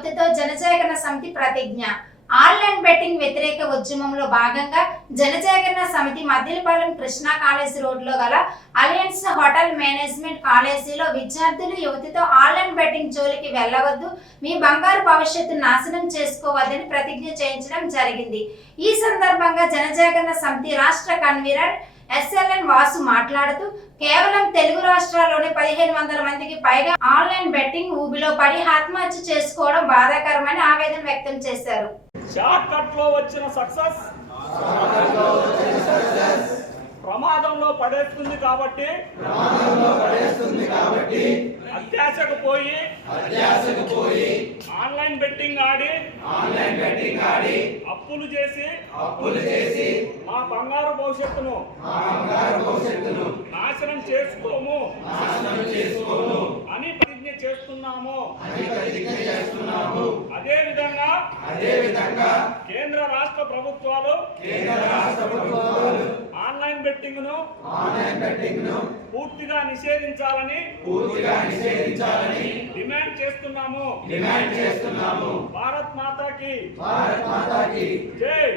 యువతతో జనజాగరణ సమితి ప్రతిజ్ఞ. Online betting వ్యతిరేక ఉద్యమంలో భాగంగా జనజాగరణ సమితి మద్దిలపాలెం కృష్ణా కాలేజీ రోడ్లో గల అలయన్స్ హోటల్ మేనేజ్మెంట్ కాలేజీలో విద్యార్థులు యువతతో ఆన్లైన్ బెట్టింగ్ జోలికి వెళ్లవద్దు, మీ బంగారు భవిష్యత్తును నాశనం చేసుకోవద్దని ప్రతిజ్ఞ చేయించడం జరిగింది. ఈ సందర్భంగా జనజాగరణ సమితి రాష్ట్ర కన్వీనర్ SLN వాసు మాట్లాడుతూ, కేవలం తెలుగు రాష్ట్రాల్లోని 1500 మందికి పైగా ఆన్లైన్ బెట్టింగ్ ఊబిలో పడి ఆత్మహత్య చేసుకోవడం బాధాకరమని ఆవేదన వ్యక్తం చేశారు. షార్ట్ కట్ లో వచ్చిన సక్సెస్ ప్రమాదంలో పడేస్తుంది కాబట్టి అత్యాశకు పోయి ఆన్లైన్ బెట్టింగ్ ఆడి అప్పులు చేసి మా బంగారు భవిష్యత్తును నాశనం చేసుకోము అని ప్రతిజ్ఞ చేస్తున్నాము. అదే విధంగా కేంద్ర రాష్ట్ర ప్రభుత్వాలు ఆన్లైన్ బెట్టింగ్ ను పూర్తిగా నిషేధించాలని డిమాండ్ చేస్తున్నాము. భారత్ మాతాకి జై.